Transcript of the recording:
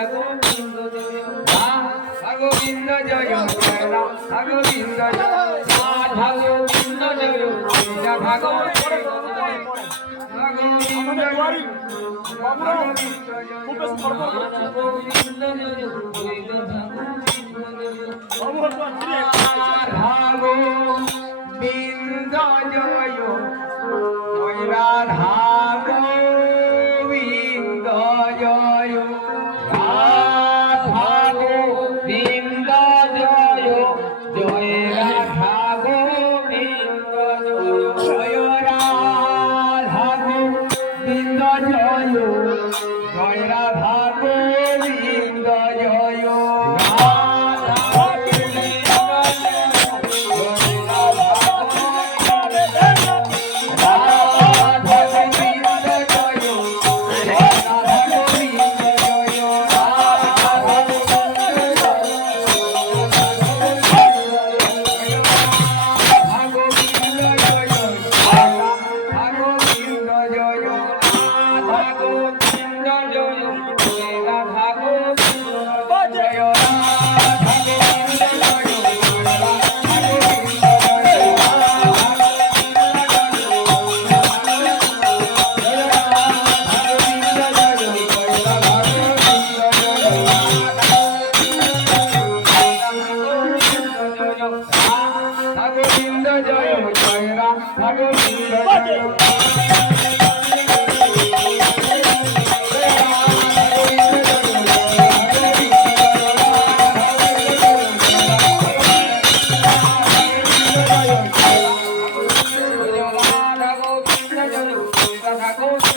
Govinda Joy Radha Govinda Joy Radha Govinda Joy Radha Govinda Joy Radha Govinda Joy Govinda Joy Radha Govinda Joy Radha Govinda Joy Joy Radha Govinda Joy Radha Govinda Joy Joy Radha Govinda Joy Govinda Joy Joy Radha Govinda Joy Radha Govinda Joy Radha Govinda